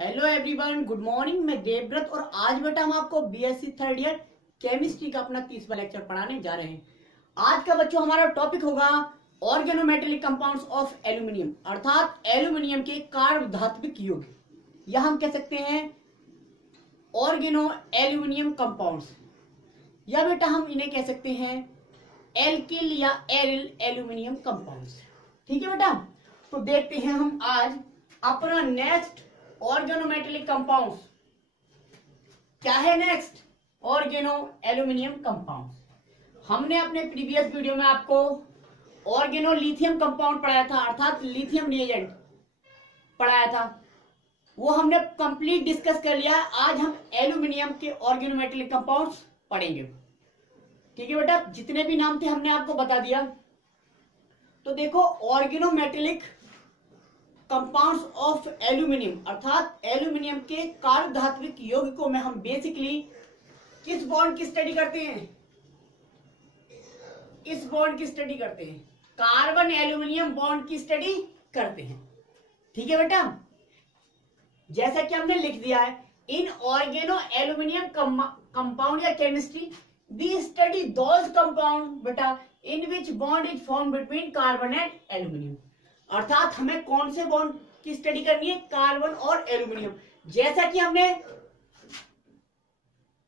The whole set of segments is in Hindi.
Hello everyone, good morning. मैं देवव्रत और आज बेटा हम आपको बीएससी थर्ड ईयर केमिस्ट्री का अपना 30वां लेक्चर पढ़ाने जा रहे हैं। आज का बच्चों हमारा टॉपिक होगा ऑर्गेनोमेटेलिक कंपाउंड्स ऑफ एल्यूमिनियम, अर्थात एल्यूमिनियम के कार्बधात्विक यौग, या हम कह सकते हैं ऑर्गेनो एल्यूमिनियम कंपाउंड्स, या बेटा हम इन्हें कह सकते हैं एल्किल या एरिल एल्यूमिनियम कंपाउंड्स। ठीक है बेटा, तो देखते हैं हम आज अपना नेक्स्ट ऑर्गेनोमेटेलिक कंपाउंड्स क्या है। Next organo aluminium compounds. हमने अपने प्रीवियस वीडियो में आपको ऑर्गेनो लिथियम कंपाउंड पढ़ाया था, अर्थात लिथियम रिएजेंट पढ़ाया था, वो हमने कंप्लीट डिस्कस कर लिया। आज हम एल्यूमिनियम के ऑर्गेनोमेटेलिक कंपाउंड्स पढ़ेंगे। ठीक है बेटा, जितने भी नाम थे हमने आपको बता दिया। तो देखो, ऑर्गेनोमेटेलिक कंपाउंड्स ऑफ एल्यूमिनियम, अर्थात एल्यूमिनियम के कार्बधात्विक यौगिकों में हम बेसिकली किस बॉन्ड की स्टडी करते हैं? इस बॉन्ड की स्टडी करते हैं, कार्बन एल्यूमिनियम बॉन्ड की स्टडी करते हैं। ठीक है बेटा, जैसा कि हमने लिख दिया है, इन ऑर्गेनो एल्यूमिनियम कंपाउंड या chemistry we study those compound बेटा in which bond is form between carbon and aluminium, अर्थात हमें कौन से बॉन्ड की स्टडी करनी है? कार्बन और एल्यूमिनियम। जैसा कि हमने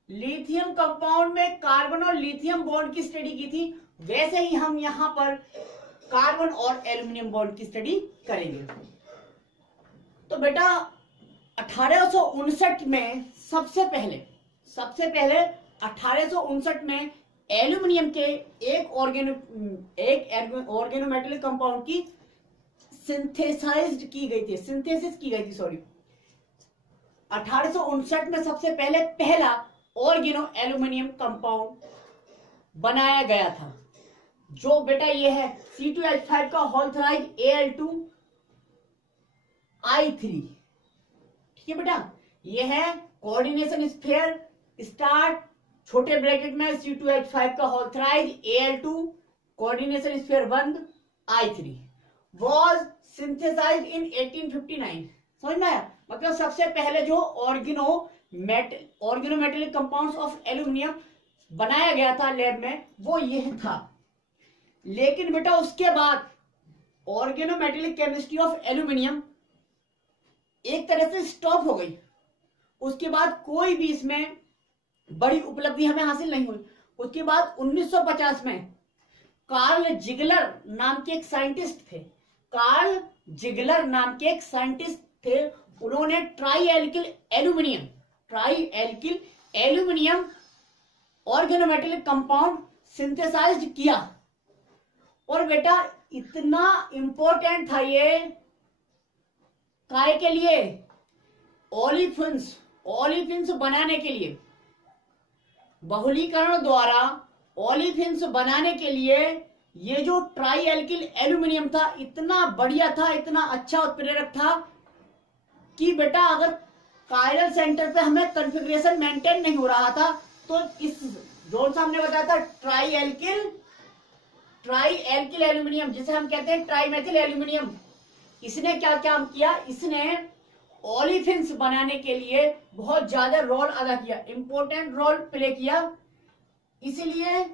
लिथियम कंपाउंड में कार्बन और लिथियम बॉन्ड की स्टडी की थी, वैसे ही हम यहां पर कार्बन और एल्यूमिनियम बॉन्ड की स्टडी करेंगे। तो बेटा 1859 में सबसे पहले 1859 में एल्यूमिनियम के एक ऑर्गेनोमेटेलिक कंपाउंड की सिंथेसिस की गई थी। 1859 में सबसे पहला ऑर्गेनो एल्यूमिनियम कंपाउंड बनाया गया था, जो बेटा ये है C2H5 का होल्थराइज Al2I3। ठीक है बेटा, ये है कोऑर्डिनेशन स्फीयर स्टार्ट छोटे ब्रैकेट में C2H5 का होल्थराइज Al2 coordination sphere 1 I3 was synthesized in 1859। समझ में आया? मतलब सबसे पहले जो ऑर्गेनोमेटेलिक कंपाउंड्स ऑफ एल्यूमिनियम बनाया गया था लैब में, वो यह था। लेकिन बेटा उसके बाद ऑर्गेनोमेटेलिक केमिस्ट्री ऑफ एल्यूमिनियम एक तरह से स्टॉप हो गई। उसके बाद कोई भी इसमें बड़ी उपलब्धि हमें हासिल नहीं हुई। उसके बाद 1950 में कार्ल जिगलर नाम के एक साइंटिस्ट थे। उन्होंने tri alkyl aluminium organometallic compound synthesise किया। और बेटा इतना इंपॉर्टेंट था ये काय के लिए? ओलिफिन्स बनाने के लिए, बहुलीकरण द्वारा ओलिफिन्स बनाने के लिए ये जो ट्राई एल्किल एल्यूमिनियम था, इतना बढ़िया था, इतना अच्छा उत्प्रेरक था कि बेटा अगर कायरल सेंटर पे हमें कॉन्फ़िगरेशन मेंटेन नहीं हो रहा था, तो इस जो सा हमने बताया था ट्राई एल्किल एल्यूमिनियम, जिसे हम कहते हैं ट्राईमेथिल एल्यूमिनियम, इसने क्या काम किया? इसने ओलिफिन्स बनाने के लिए बहुत ज्यादा रोल अदा किया, इंपॉर्टेंट रोल प्ले किया। इसलिए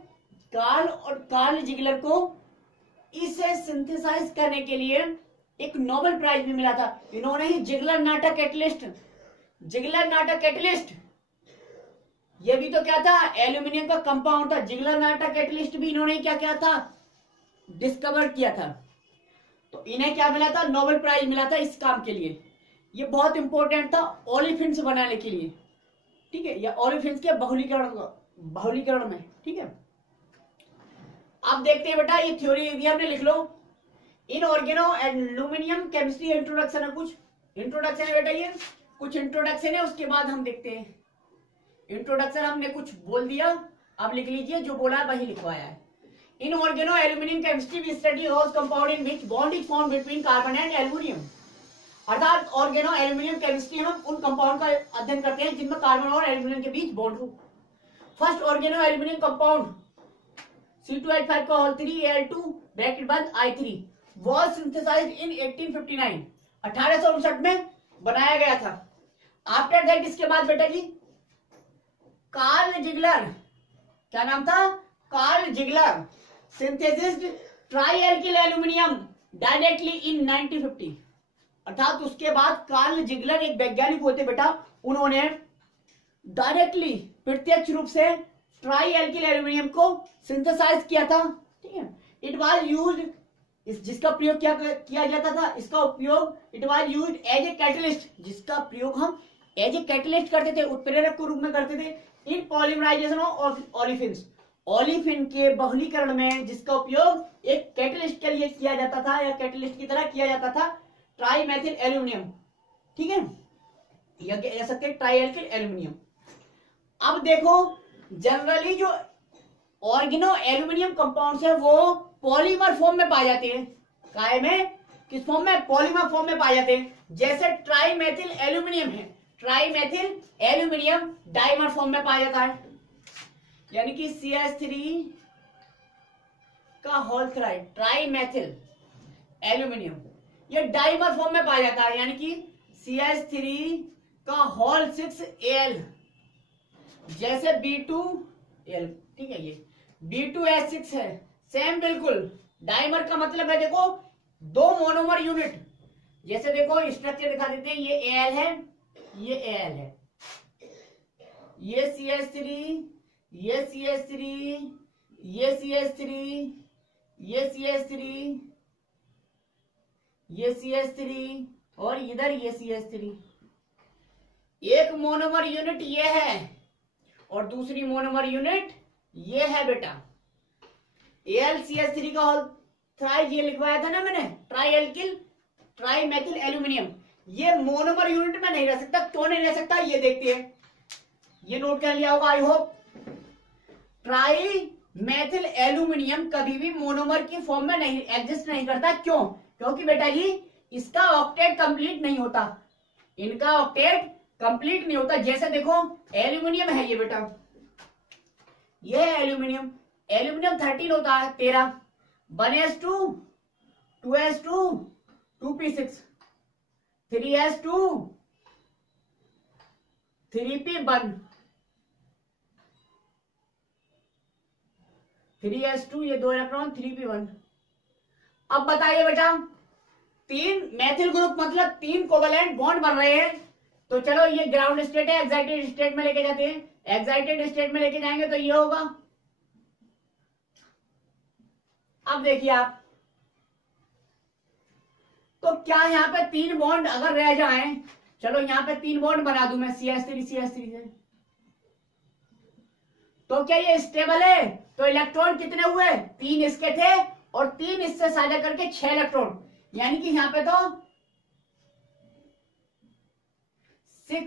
कार्ल जिगलर को इसे सिंथेसाइज करने के लिए एक नोबेल प्राइज भी मिला था। इन्होंने ही जिगलर नाटा कैटलिस्ट, ये भी तो क्या था? एल्यूमिनियम का कंपाउंड था। जिगलर नाटा कैटलिस्ट भी इन्होंने क्या किया था? डिस्कवर किया था। तो इन्हें क्या मिला था? नोबेल प्राइज मिला था इस काम के लिए। ये बहुत इंपॉर्टेंट था ओलिफिन्स बनाने के लिए। ठीक है, या ओलिफिन्स के बहुलीकरण में। ठीक है, आप देखते हैं बेटा, ये थ्योरी यदि हमने लिख लो, इन ऑर्गेनो एल्यूमिनियम केमिस्ट्री इंट्रोडक्शन है। कुछ इंट्रोडक्शन है बेटा, ये कुछ इंट्रोडक्शन है। उसके बाद हम देखते हैं इंट्रोडक्शन हमने कुछ बोल दिया, अब लिख लीजिए, जो बोला है वही लिखवाया है। In organo aluminium chemistry we study those compound in which bond is formed between carbon and aluminium, अर्थात ऑर्गेनो एल्यूमिनियम केमिस्ट्री हम उन कंपाउंड का अध्ययन करते हैं जिनमें कार्बन और एल्यूमिनियम के बीच बॉन्ड हो। First organo aluminium compound C2H5 का होल 3 Al2 ब्रैकेट बंद I3 was synthesized in 1859। 1859 में बनाया गया था। आफ्टर दैट इसके बाद बेटा जी कार्ल जिगलर, क्या नाम था, Karl Ziegler synthesised tri alkyl aluminium directly in 1950। अर्थात उसके बाद कार्ल जिगलर एक वैज्ञानिक होते बेटा, उन्होंने डायरेक्टली प्रत्यक्ष रूप से ट्राई एल्किल एल्यूमिनियम को सिंथेसाइज किया था। ठीक है, इट वाज यूज्ड, जिसका प्रयोग क्या किया जाता था, इसका उपयोग it was used as a catalyst, जिसका प्रयोग हम एज ए कैटलिस्ट करते थे, उत्प्रेरक के रूप में करते थे, इन पॉलीमराइजेशन ऑफ ओलिफिन्स, ओलिफिन के बहुलीकरण में, जिसका उपयोग एक कैटलिस्ट के लिए किया जाता था या कैटलिस्ट की तरह किया जाता था, ट्राई मेथिल एल्यूमिनियम। ठीक है, या कह सकते हैं ट्राई एल्किल एल्यूमिनियम। अब देखो जनरली जो ऑर्गेनो एल्यूमिनियम कंपाउंड्स है वो पॉलीमर फॉर्म में पाए जाते हैं। काय में, किस फॉर्म में, पॉलीमर फॉर्म में पाए जाते हैं। जैसे ट्राई मेथिल एल्यूमिनियम है, try methyl aluminium dimer form में पाया जाता है, यानी कि CH3 का होल थ्राइड, ट्राई मेथिल एल्यूमिनियम ये डाइमर फॉर्म में पाया जाता है, यानी कि CH3 का होल 6Al, जैसे B2L। ठीक है, ये B2H6 है, सेम बिल्कुल। डाइमर का मतलब है देखो दो मोनोमर यूनिट, जैसे देखो स्ट्रक्चर दिखा देते हैं, ये Al है, ये Al है, ये CH3, ये CH3, ये CH3, ये CH3, ये CH3 और इधर ये CH3। एक मोनोमर यूनिट ये है और दूसरी मोनोमर यूनिट ये है बेटा। AlCH3 का होल थ्राइड ये लिखवाया था ना मैंने, try alkyl try methyl aluminium, ये मोनोमर यूनिट में नहीं रह सकता। क्यों नहीं रह सकता ये देखते हैं, ये नोट कर लिया होगा I hope. Try methyl aluminium कभी भी मोनोमर की फॉर्म में नहीं एग्जिस्ट नहीं करता। क्यों? क्योंकि बेटा जी इसका ऑक्टेट कंप्लीट नहीं होता, इनका ऑक्टेट कंप्लीट नहीं होता। जैसे देखो एल्यूमिनियम है ये बेटा, ये है एल्यूमिनियम, एल्यूमिनियम 13 होता है, 13, 1s2 2s2 2p6 3s2 3p1 3s2 ये 2 इलेक्ट्रॉन 3p1। अब बताइए बेटा तीन मैथिल ग्रुप मतलब तीन कोवेलेंट बॉन्ड बन रहे हैं, तो चलो ये ग्राउंड स्टेट है, एक्साइटेड स्टेट में लेके जाते हैं, एक्साइटेड स्टेट में लेके जाएंगे तो ये होगा। अब देखिए आप, तो क्या यहाँ पे तीन बॉन्ड अगर रह जाएं, चलो यहाँ पे तीन बॉन्ड बना दूं मैं CH3 से, तो क्या ये स्टेबल है? तो इलेक्ट्रॉन कितने हुए? 3 इसके थे और 3 इससे साझा करके 6 इलेक्ट्रॉन, यानी कि यहाँ पे तो 6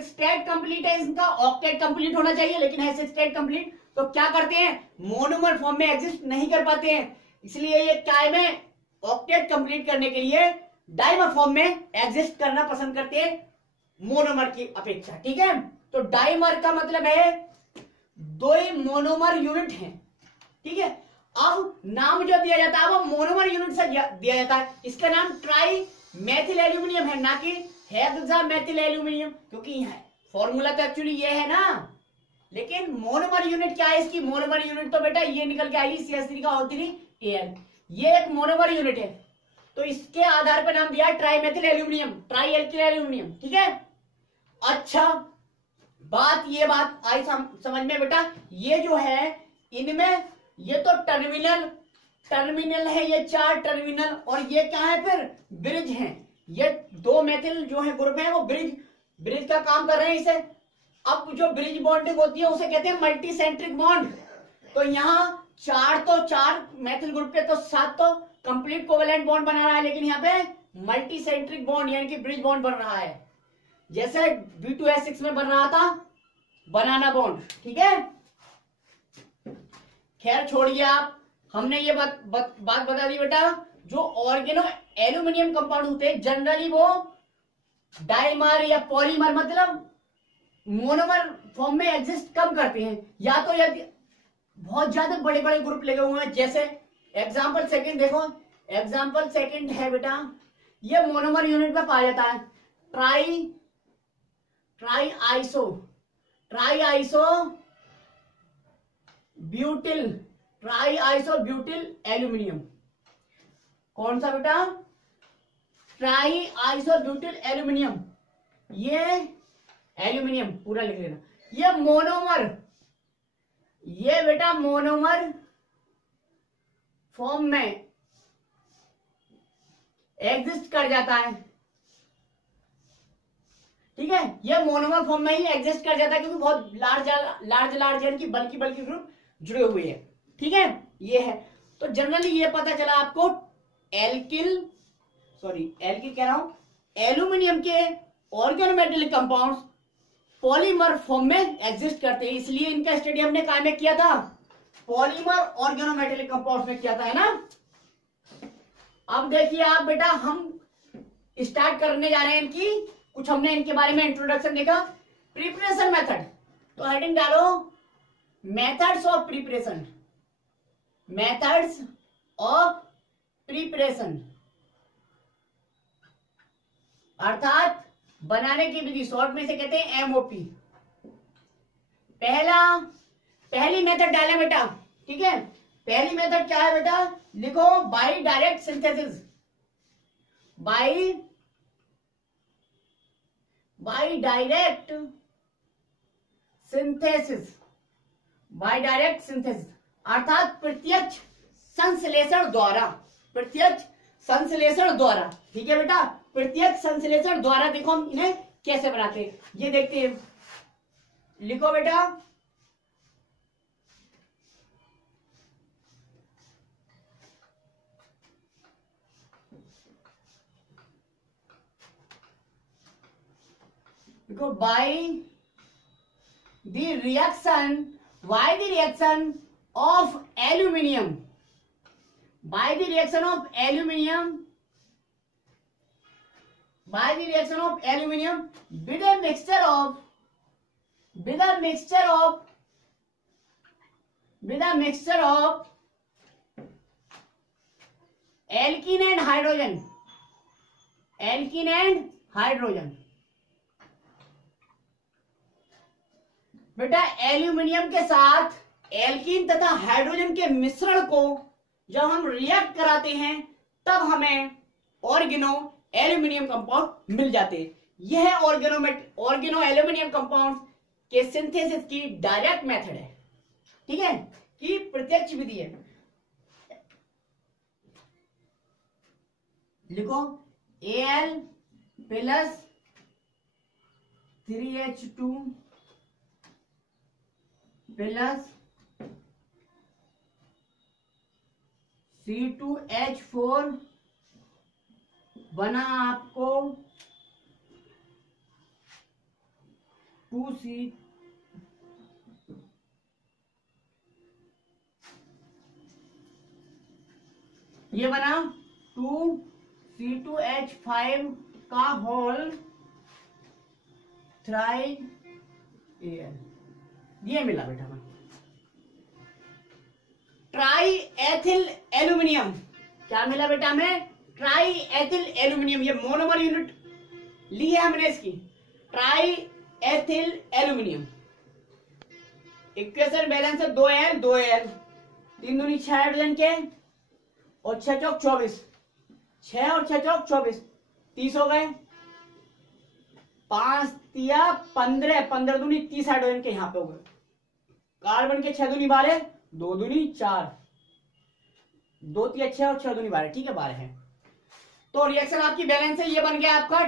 स्टेट कंप्लीट है, इसका ऑक्टेट कंप्लीट होना चाहिए लेकिन है 6 स्टेट कंप्लीट। तो क्या करते हैं, मोनोमर फॉर्म में एग्जिस्ट नहीं कर पाते हैं, इसलिए ये क्या में ऑक्टेट कंप्लीट करने के लिए डाइमर फॉर्म में एग्जिस्ट करना पसंद करते हैं मोनोमर की अपेक्षा। ठीक है, तो डाइमर का मतलब है दो ही मोनोमर यूनिट हैं। ठीक है, अब नाम जो दिया जाता है वो मोनोमर यूनिट से दिया जाता है, इसका नाम ट्राई मेथिल एल्यूमिनियम है, ना कि हेक्सा मेथिल एल्यूमिनियम, क्योंकि फॉर्मूला तो एक्चुअली ये है ना, लेकिन मोनोमर यूनिट क्या है इसकी? मोनोमर यूनिट तो बेटा ये निकल के आएगी CH3 का होल 3Al, ये एक मोनोमर यूनिट है, तो इसके आधार पर नाम दिया try methyl aluminium, try alkyl aluminium. ठीक है, अच्छा ये बात आई समझ में बेटा। ये जो है इनमें ये तो टर्मिनल है, ये 4 टर्मिनल, और ये क्या है फिर? ब्रिज है। ये 2 मेथिल जो है ग्रुप है वो ब्रिज का काम कर रहे हैं इसे। अब जो ब्रिज बॉन्डिंग होती है उसे कहते हैं मल्टी सेंट्रिक बॉन्ड। तो यहाँ 4 मेथिल ग्रुप पे तो 7 तो कंप्लीट कोवेलेंट बॉन्ड बना रहा है, लेकिन यहाँ पे मल्टी सेंट्रिक बॉन्ड यानी कि ब्रिज बॉन्ड बन रहा है, जैसे B2H6 में बन रहा था बनाना बॉन्ड। ठीक है, खैर छोड़िए आप, हमने ये बात बता दी बेटा। जो ऑर्गेनो एल्यूमिनियम कंपाउंड होते हैं जनरली वो डाइमर या पॉलीमर मतलब मोनोमर फॉर्म में एग्जिस्ट कम करते हैं, या तो यदि बहुत ज्यादा बड़े बड़े ग्रुप लगे हुए हैं, जैसे एग्जाम्पल सेकंड देखो, एग्जाम्पल सेकंड है बेटा, ये मोनोमर यूनिट में पाया जाता है, ट्राई आइसो ब्यूटिल एल्यूमिनियम। कौन सा बेटा? Try iso butyl aluminium. ये एल्यूमिनियम पूरा लिख लेना। ये मोनोमर, ये बेटा मोनोमर फॉर्म में एग्जिस्ट कर जाता है, ठीक है। ये मोनोमर फॉर्म में ही एग्जिस्ट कर जाता है क्योंकि बहुत लार्ज यानी कि बल्कि ग्रुप जुड़े हुए हैं, ठीक है। ये है, तो जनरली ये पता चला आपको एल्किल कह रहा हूं, एल्यूमिनियम के ऑर्गेनोमेटेलिक कंपाउंड्स पॉलीमर फॉर्म में एग्जिस्ट करते हैं, इसलिए इनका स्टडी हमने कहां में किया था? पॉलीमर ऑर्गेनोमेटेलिक कंपाउंड्स में किया था, है ना। अब देखिए आप बेटा, हम स्टार्ट करने जा रहे हैं इनकी कुछ, हमने इनके बारे में इंट्रोडक्शन देखा। प्रिपरेशन मेथड, तो हेडिंग डालो methods of preparation, methods of preparation अर्थात बनाने की विधि, शॉर्ट में से कहते हैं एमओपी। पहली मेथड डाले बेटा, ठीक है। पहली मेथड क्या है बेटा? लिखो by direct synthesis, by direct synthesis अर्थात प्रत्यक्ष संश्लेषण द्वारा, ठीक है बेटा। प्रत्यक्ष संश्लेषण द्वारा देखो हम इन्हें कैसे बनाते हैं, ये देखते हैं। लिखो बेटा, देखो by the reaction of aluminium, with a mixture of alkene and hydrogen, बेटा एल्यूमिनियम के साथ एल्कीन तथा हाइड्रोजन के मिश्रण को जब हम रिएक्ट कराते हैं तब हमें ऑर्गेनो एल्यूमिनियम कंपाउंड मिल जाते हैं। यह ऑर्गेनो एल्यूमिनियम कंपाउंड के सिंथेसिस की डायरेक्ट मेथड है, ठीक है, कि प्रत्यक्ष विधि है। लिखो Al plus 3H2 plus C2H4 बना आपको 2C, ये बना 2C2H5 का होल ट्राई-Al, ये मिला बेटा हमें। ट्राई एथिल एल्यूमिनियम, क्या मिला बेटा हमें? Try ethyl aluminium. ये मोनोमर यूनिट ली है हमने इसकी, try ethyl aluminium. Equation balance है 2Al 3 दूनी 6 हाइड्रोजन के और 6 चौक 24, 6 और 6 चौक 24, 30 हो गए। 5 तिया 15, 15 दूनी 30 हाइड्रोजन के यहाँ पे हो गए। कार्बन के 6 दूनी 12, 2 दूनी 4, 2 तिया 6 और 6 दूनी 12, ठीक है 12 है। तो रिएक्शन आपकी बैलेंस है, ये बन गया आपका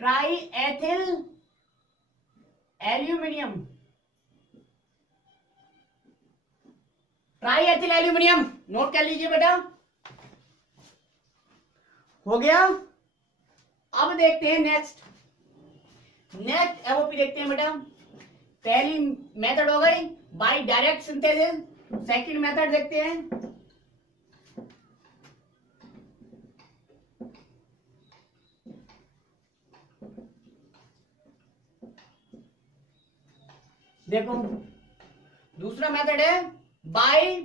try ethyl aluminium, try ethyl aluminium. Note कर लीजिए बेटा, हो गया। अब देखते हैं नेक्स्ट एमओपी देखते हैं बेटा। पहली मेथड हो गई by direct synthesis, second method देखते हैं। देखो दूसरा मेथड है बाय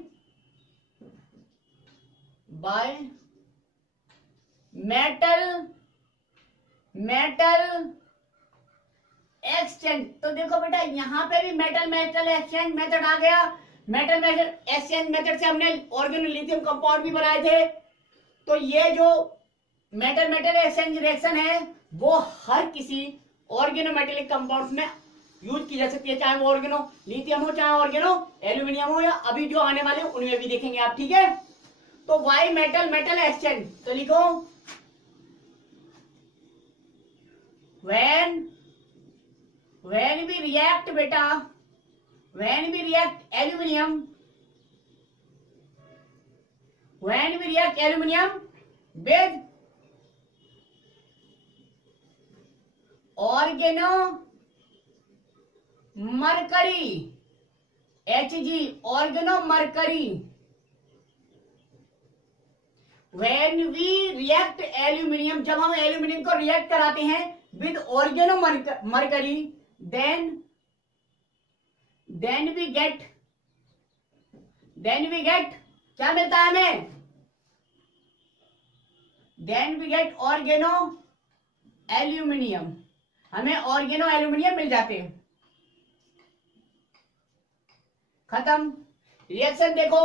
मेटल मेटल एक्सचेंज। तो देखो बेटा यहां पे भी मेटल मेटल एक्सचेंज मेथड आ गया। मेटल मेटल एक्सचेंज मेथड से हमने ऑर्गेनोलिथियम कंपाउंड भी बनाए थे। तो ये जो मेटल मेटल एक्सचेंज रिएक्शन है वो हर किसी ऑर्गेनोमेटेलिक कंपाउंड्स में यूज की जा सकती है, चाहे वो ऑर्गेनो लिथियम हो, चाहे ऑर्गेनो एल्यूमिनियम हो, या अभी जो आने वाले उनमें भी देखेंगे आप। ठीक है, तो वाई मेटल मेटल एक्सचेंज, तो लिखो when we react बेटा, when we react aluminium with organo mercury Hg, organo mercury, when we react aluminium, जब हम एल्यूमिनियम को रिएक्ट कराते हैं with organo mercury, then we get क्या मिलता है हमें? then we get organo aluminium, हमें ऑर्गेनो एल्यूमिनियम मिल जाते हैं। खत्म। रिएक्शन देखो,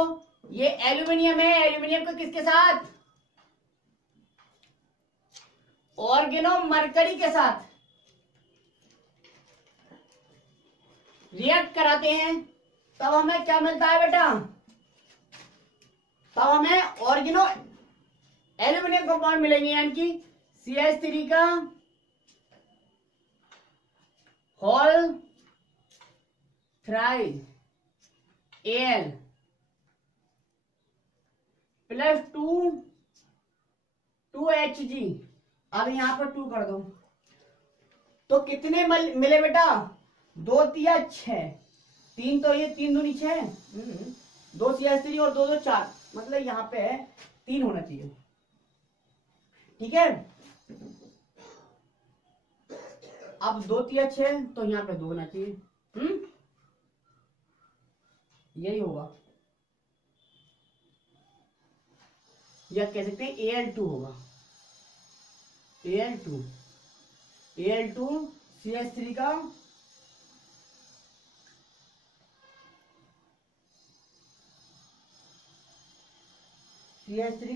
ये एल्यूमिनियम है, एल्यूमिनियम को किसके साथ? ऑर्गेनो मरकरी के साथ रिएक्ट कराते हैं, तब हमें क्या मिलता है बेटा? तब हमें ऑर्गेनो एल्यूमिनियम कंपाउंड मिलेंगे, यानी कि CH3 का whole thrice Al plus 2Hg। अब यहां पर 2 कर दो, तो कितने मिले बेटा? 2 तिया 6, 3 तो ये 3 दूनी 6, 2 CH3 और 2 2 4, मतलब यहां पे 3 होना चाहिए। ठीक है, अब 2 तिया 6, तो यहां पे 2 होना चाहिए। यही होगा, या कह सकते हैं Al2 होगा, Al2 CH3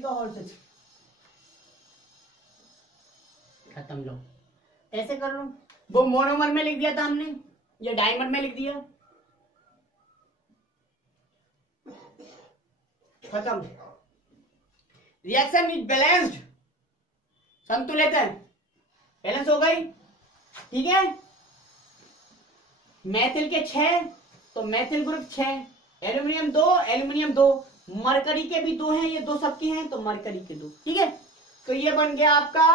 का होल से खत्म। लो ऐसे कर लो, वो मोनोमर में लिख दिया था हमने, ये डायमर में लिख दिया, खत्म। रिएक्शन इज बैलेंस्ड, संतुलित है, बैलेंस हो गई। ठीक है, मैथिल के 6, तो मैथिल ग्रुप 6, एल्यूमिनियम 2, मरकरी के भी 2 हैं, ये 2 सबके हैं, तो मरकरी के 2। ठीक है, तो ये बन गया आपका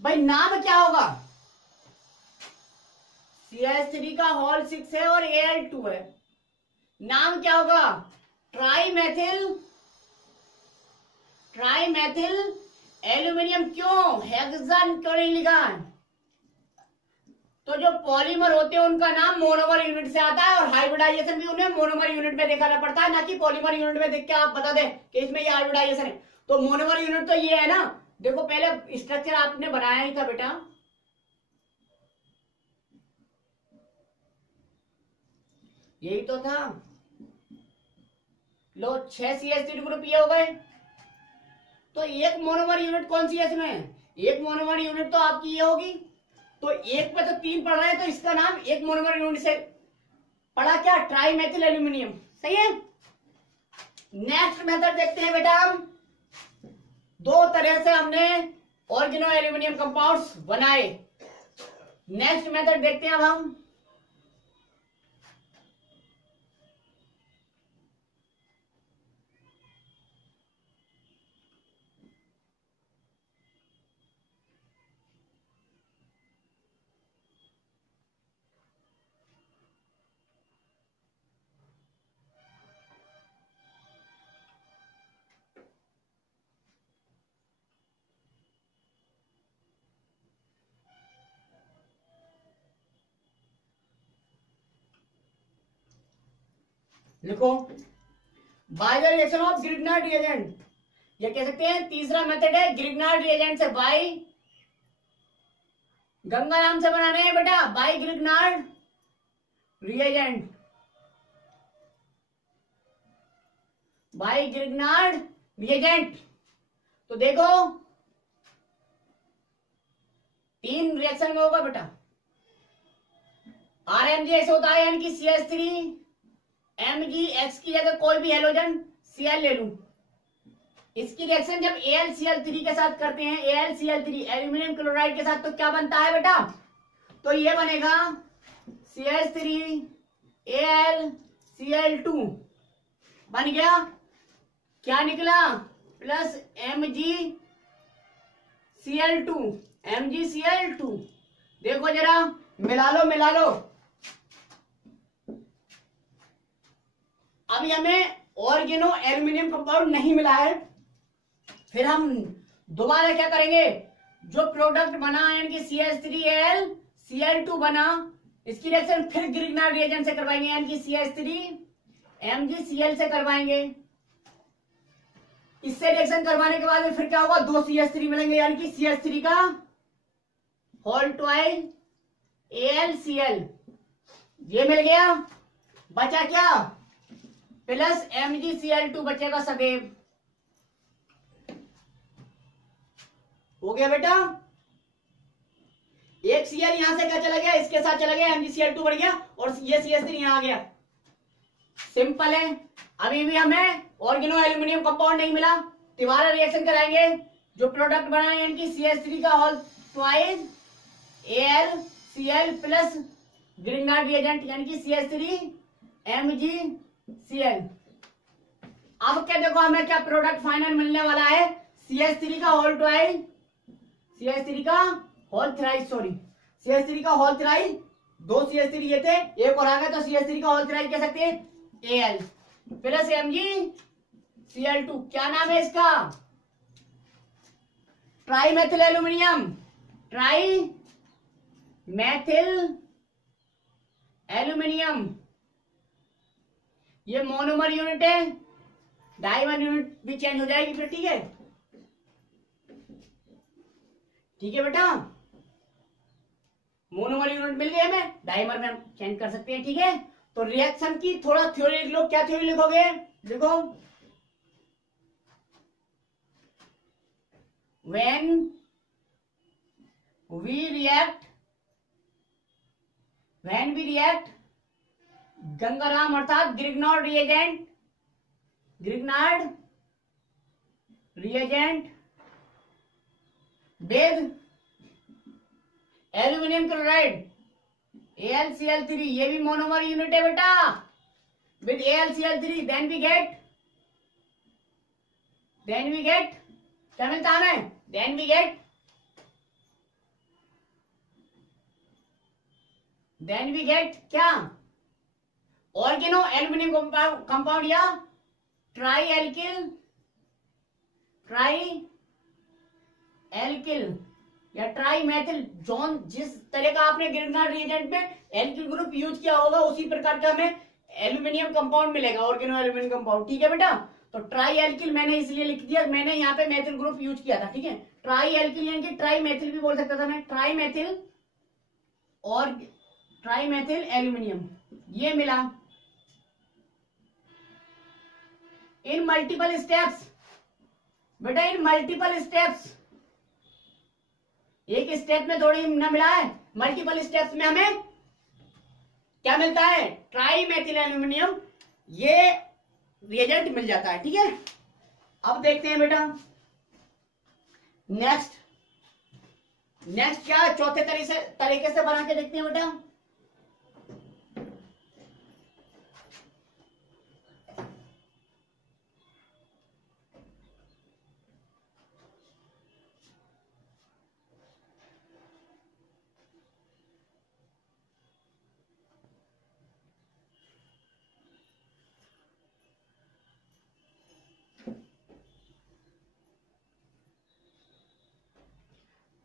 भाई। नाम क्या होगा? CH3 का होल 6 है और Al2 है, नाम क्या होगा? ट्राईमेथिल एल्यूमिनियम। क्यों हेक्सान क्यों नहीं लिखा? तो जो पॉलीमर होते हैं उनका नाम मोनोमर यूनिट से आता है, और हाइब्रिडाइजेशन भी उन्हें मोनोमर यूनिट में दिखाना पड़ता है, ना कि पॉलीमर यूनिट में देख के आप बता दें कि इसमें ये हाइब्रिडाइजेशन है। तो मोनोमर यूनिट तो ये है ना, देखो पहले स्ट्रक्चर आपने बनाया ही था बेटा, यही तो था। लो 6 CH3 ग्रुप ये हो गए, तो एक मोनोमर यूनिट कौन सी है इसमें? एक मोनोमर यूनिट तो आपकी ये होगी, तो एक पे तो 3 पढ़ रहे हैं, तो इसका नाम एक मोनोमर यूनिट से पढ़ा क्या? ट्राईमेथिल एल्यूमिनियम। सही है। नेक्स्ट मेथड देखते हैं बेटा हम। 2 तरह से हमने ऑर्गेनो एल्यूमिनियम कंपाउंड्स बनाए। नेक्स्ट मेथड देखते हैं अब हम। लिखो by the reaction of Grignard reagent, ये कह सकते हैं तीसरा मेथड है ग्रिग्नार्ड रिएजेंट से। बाय गंगाराम से बनाने हैं बेटा by Grignard reagent, by Grignard reagent. तो देखो 3 रिएक्शन में होगा बेटा। RMG ऐसे होता है, यानी कि CH3 MgX की जगह कोई भी हेलोजन Cl ले लूं। इसकी रिएक्शन जब AlCl3 के साथ करते हैं, AlCl3 एल्यूमिनियम क्लोराइड के साथ, तो क्या बनता है बेटा? तो ये बनेगा CH3 AlCl2 बन गया। क्या निकला? Plus MgCl2। देखो जरा, मिला लो मिला लो। अभी हमें ऑर्गेनो एल्यूमिनियम कंपाउंड नहीं मिला है, फिर हम दोबारा क्या करेंगे? जो प्रोडक्ट बना यानी कि CH3AlCl2 बना, इसकी रिएक्शन फिर ग्रिग्नार्ड रिएजेंट से करवाएंगे, यानी कि CH3MgCl से करवाएंगे। इससे रिएक्शन करवाने के बाद फिर क्या होगा? 2 CH3 मिलेंगे, यानी कि CH3 का होल ट्वाइस AlCl ये मिल गया। बचा क्या? प्लस MgCl2 बचेगा सदैव। हो गया बेटा। एक Cl यहां से क्या चला गया? इसके साथ चला गया, MgCl2 बढ़ गया, और ये CH3 यहां आ गया। सिंपल है। अभी भी हमें ऑर्गेनो एल्यूमिनियम कंपाउंड नहीं मिला, दोबारा रिएक्शन कराएंगे। जो प्रोडक्ट बना है यानी कि CH3 का whole twice AlCl plus Grignard reagent यानी कि CH3MgCl। अब क्या देखो, हमें क्या प्रोडक्ट फाइनल मिलने वाला है? CH3 का होल ट्वाइस, CH3 का होल थ्राइस, CH3 का होल थ्राइस। 2 CH3 ये थे, एक और आ गया, तो CH3 का होल थ्राइस कह सकते हैं Al प्लस MgCl2। क्या नाम है इसका? Try methyl aluminium, try methyl aluminium. ये मोनोमर यूनिट है, डाइमर यूनिट भी चेंज हो जाएगी फिर। ठीक है, ठीक है बेटा। मोनोमर यूनिट मिल गए हमें, डाइमर में हम चेंज कर सकते हैं। ठीक है, तो रिएक्शन की थोड़ा थ्योरी लिख लो। क्या थ्योरी लिखोगे? देखो, when we react गंगाराम अर्थात Grignard reagent with aluminium chloride AlCl3, ये भी मोनोमर यूनिट है बेटा, with AlCl3, then we gate क्या मिलता है हमें? देन वी गेट क्या? ऑर्गेनो एल्यूमिनियम कंपाउंड या ट्राई एल्किल या ट्राई मेथिल। जोन जिस तरह का आपने ग्रिग्नार्ड रिएजेंट में एल्किल ग्रुप यूज किया होगा, उसी प्रकार का हमें एल्यूमिनियम कंपाउंड मिलेगा, ऑर्गेनो एल्यूमिनियम कंपाउंड। ठीक है बेटा, तो ट्राई एल्किल मैंने इसलिए लिख दिया, मैंने यहाँ पे मेथिल ग्रुप यूज किया था। ठीक है, ट्राई एल्किल यानी कि ट्राई मेथिल भी बोल सकता था मैं, ट्राई मेथिल और ट्राई मेथिल एल्यूमिनियम ये मिला। इन मल्टीपल स्टेप्स बेटा, इन मल्टीपल स्टेप्स, एक स्टेप में थोड़ी ना मिला है, मल्टीपल स्टेप्स में हमें क्या मिलता है? ट्राई मेथिल एल्यूमिनियम ये रिएजेंट मिल जाता है। ठीक है, अब देखते हैं बेटा नेक्स्ट क्या चौथे तरीके से बना के देखते हैं बेटा।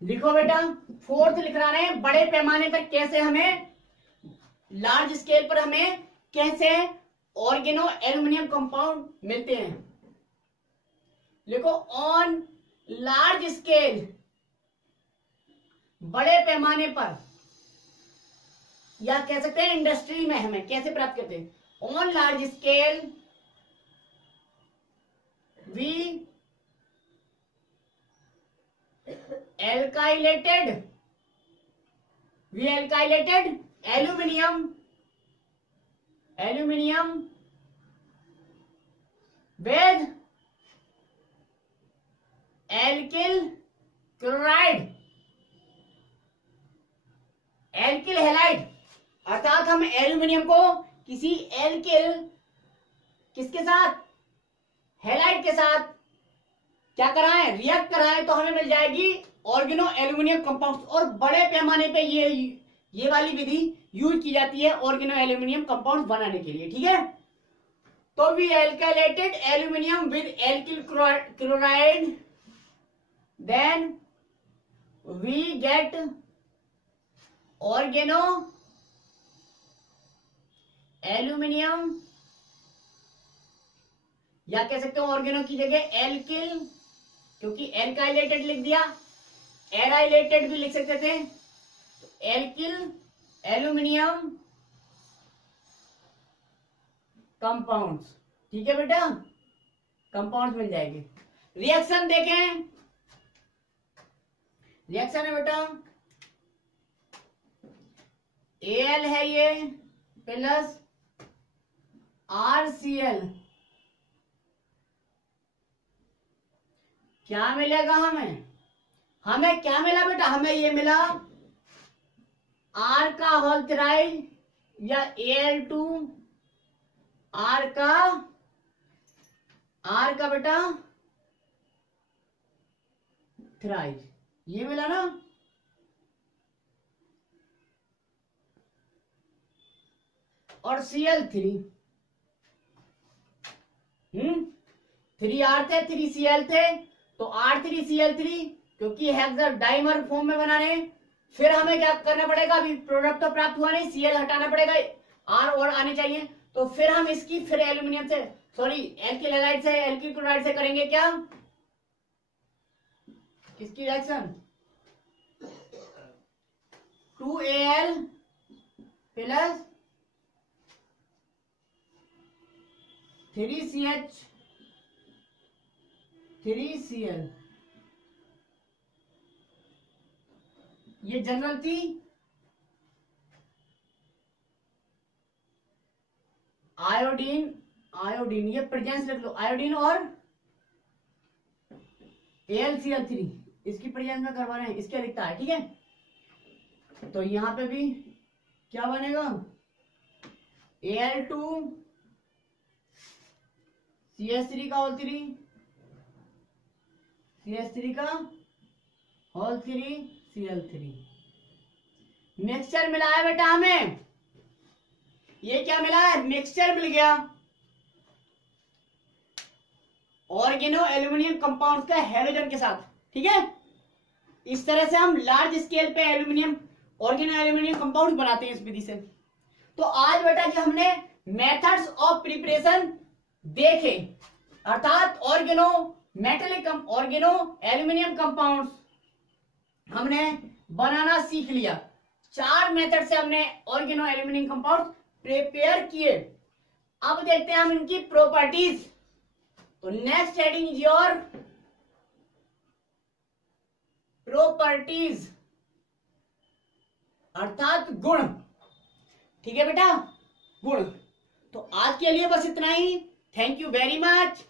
लिखो बेटा, फोर्थ लिख रहा है, बड़े पैमाने पर कैसे हमें, लार्ज स्केल पर हमें कैसे ऑर्गेनो एल्यूमिनियम कंपाउंड मिलते हैं। लिखो, ऑन लार्ज स्केल बड़े पैमाने पर, या कह सकते हैं इंडस्ट्री में हमें कैसे प्राप्त करते हैं, on large scale we alkylated aluminium with alkyl chloride, alkyl halide, अर्थात हम एल्यूमिनियम को किसी एल्किल, किसके साथ, हैलाइड के साथ क्या कराएं, रिएक्ट कराएं, तो हमें मिल जाएगी ऑर्गेनो एल्यूमिनियम कंपाउंड्स। और बड़े पैमाने पे ये वाली विधि यूज की जाती है ऑर्गेनो एल्यूमिनियम कंपाउंड्स बनाने के लिए, ठीक है। तो we alkylated aluminium with alkyl chloride, then we get organo aluminium, या कह सकते हो ऑर्गेनो की जगह एल्किल, क्योंकि एल्काइलेटेड लिख दिया, एराइलेटेड भी लिख सकते थे, तो एल्किल एल्यूमिनियम कंपाउंड्स, ठीक है बेटा, कंपाउंड्स मिल जाएंगे। रिएक्शन देखें, रिएक्शन है बेटा, Al है ये प्लस RCl, क्या मिलेगा हमें, हमें क्या मिला बेटा, हमें ये मिला R का होल थ्राइड या Al2, R का बेटा थ्राइड, ये मिला ना। और Cl3, 3R थे 3Cl थे, तो R3Cl3, क्योंकि हेक्सा डाइमर फॉर्म में बना रहे हैं। फिर हमें क्या करना पड़ेगा, अभी प्रोडक्ट तो प्राप्त हुआ नहीं, Cl हटाना पड़ेगा, R और आने चाहिए, तो फिर हम इसकी फिर एल्यूमिनियम से, सॉरी एल्किल हैलाइड से, एल्किल क्लोराइड से करेंगे क्या, किसकी reaction, 2Al plus 3CH 3Cl, ये जनरल थी, आयोडीन ये प्रेजेंस रख लो, आयोडीन और AlCl3 इसकी प्रेजेंस में करवा रहे हैं, इसके लिखता है, ठीक है। तो यहां पे भी क्या बनेगा, Al2 CH3 का होल 3, CH3 का होल 3 Cl3, मिक्सचर मिला है बेटा हमें, ये क्या मिला है, मिक्सचर मिल गया ऑर्गेनो एल्यूमिनियम कंपाउंड्स का हैलोजन के साथ, ठीक है। इस तरह से हम लार्ज स्केल पे एल्यूमिनियम, ऑर्गेनो एल्यूमिनियम कंपाउंड्स बनाते हैं इस विधि से। तो आज बेटा जी हमने मेथड्स ऑफ प्रिपरेशन देखे, अर्थात ऑर्गेनो एल्यूमिनियम कंपाउंड्स हमने बनाना सीख लिया। 4 मेथड से हमने ऑर्गेनो एल्यूमिनियम कंपाउंड प्रिपेयर किए। अब देखते हैं हम इनकी प्रॉपर्टीज। तो next heading is your properties, अर्थात गुण, ठीक है बेटा, गुण। तो आज के लिए बस इतना ही। Thank you very much.